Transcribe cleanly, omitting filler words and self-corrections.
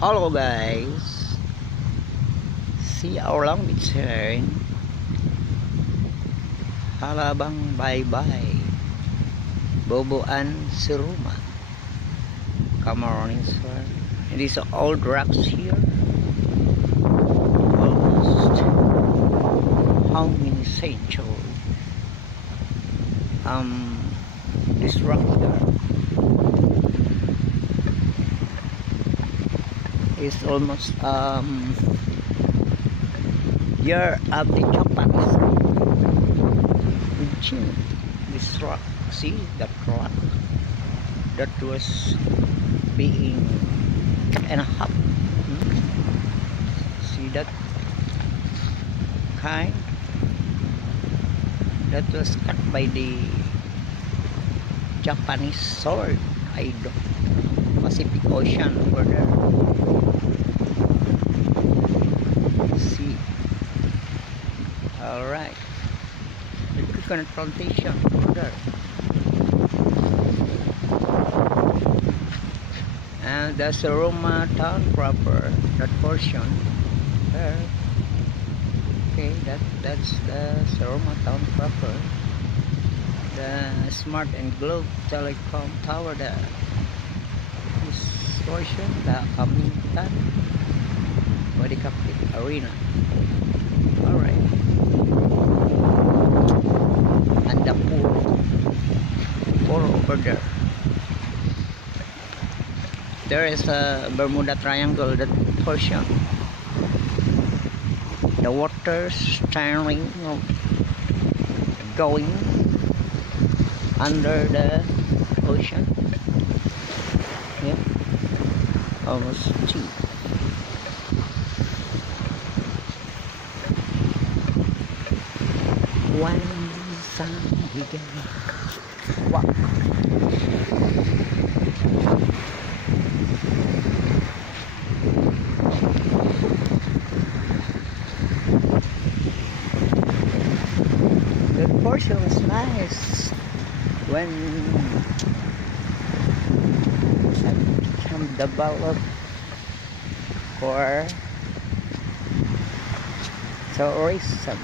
Hello guys, see our long return. Halabang bye-bye. Boboan Siruma. Cameroon sir. And these are old rocks here. Almost how many centuries? This rock there is almost year of the Japanese origin. This rock, see that rock that was being cut in half. See that kind that was cut by the Japanese sword. I don't Pacific Ocean over there. See, all right, the coconut plantation over there, and that's the Roma town proper. That portion there. Okay, that's the Roma town proper. The Smart and Globe Telecom Tower there. This portion, the Amintan Medicapit Arena. Alright. And the pool over there. There is a Bermuda Triangle, that portion. The water standing, going under the ocean. Yeah, almost deep. One sun began. Wow. The portion is nice. When it become developed for tourism.